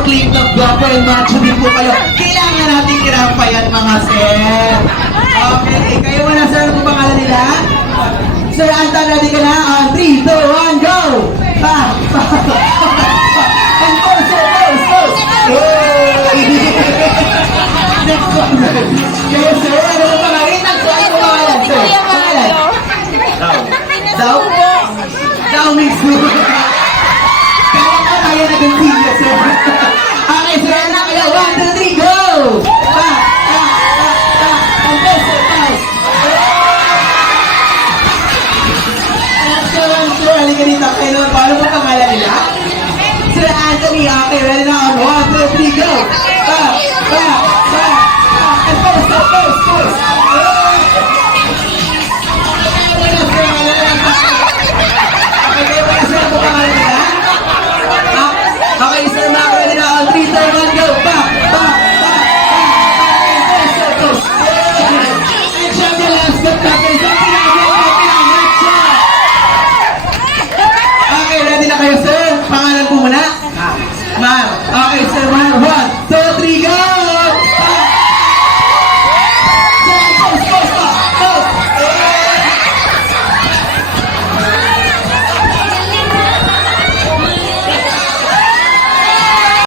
mag-proclaim ng guwapo and macho din po kayo. Kailangan natin kirampayan mga sir. Okay, kayo muna sir, ano po pangalan nila? Sir Anton, ready ka na? On 3, 2, 1, go! Pa! Pa! And pose, pose, pose! Next one, kayo sir, ano po pangalan? Ano po pangalan, sir? Pangalan? Daw? Daw mix mo. Kaya ko tayo na gantilya, sir. Okay, sir, anak kayo. 1, 2, 3, go! Pa! Pa! Pa! Pa! And pose, pose! Sir, halika dito. Kayo naman, paano po pangalan nila? Sir Anthony, okay, ready na on 1, 2, 3, go! Pa! Pa! Pa! Pa! And pose, pose, pose!